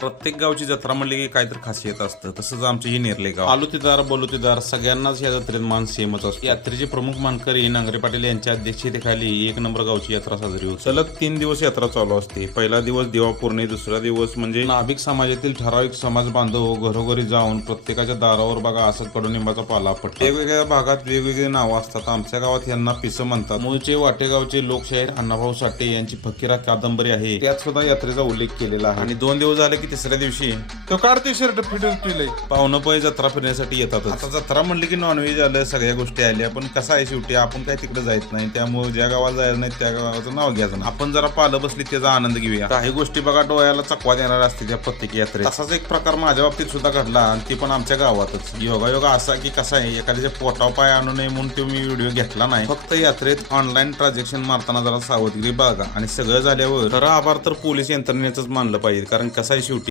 प्रत्येक गावची जत्रा म्हणली की काहीतरी खासियत असतं. तसंच आमची ही नेरले गाव. आलुतेदार बलुतेदार सगळ्यांनाच या जत्रेत मान सेमच असतो. यात्रेचे प्रमुख मानकरी नांगरे पाटील यांच्या अध्यक्षतेखाली एक नंबर गावची यात्रा साजरी होते. सलग 3 दिवस यात्रा चालू असते. पहिला दिवस दिवापूर्णी, दुसरा दिवस म्हणजे नाभिक समाजातील ठराविक समाज बांधव घरोघरी जाऊन प्रत्येकाच्या दारावर बघा असं कडुनिंबाचा पाला पडतो. वेगवेगळ्या भागात वेगवेगळी नावं असतात. आमच्या गावात यांना पिसं म्हणतात. मूळचे वाटेगावचे लोकशाहीर अण्णाभाऊ साठे यांची फकीरा कादंबरी आहे, त्यात सुद्धा यात्रेचा उल्लेख केलेला आहे. आणि 2 दिवस झाले की तिसऱ्या दिवशी तो काढते शर्ट फिटून पाहुणं पै जत्रा फिरण्यासाठी येतात. आता जत्रा म्हणली की नॉनव्हेज आलं, सगळ्या गोष्टी आल्या. पण कसं आहे शेवटी आपण काय तिकडे जायचं नाही, त्यामुळे ज्या गावाला जायचं नाही त्या गावाचं नाव घ्यायचं नाही. आपण जरा पालं बसली त्याचा आनंद घेऊया. काही गोष्टी बघा डोळ्याला चकवा देणार असते त्या प्रत्येक यात्रेत. तसाच एक प्रकार माझ्या बाबतीत सुद्धा घडला आणि ती पण आमच्या गावातच. योगायोगा असा की कसा आहे एखाद्याच्या पोटाव पाय आणू नये म्हणून तो मी व्हिडिओ घेतला नाही. फक्त यात्रेत ऑनलाईन ट्रान्झॅक्शन मारताना जरा सावधगिरी बाळगा. आणि सगळं झाल्यावर खरं आभार तर पोलीस यंत्रणेच मानलं पाहिजे. कारण कसं आहे शेवटी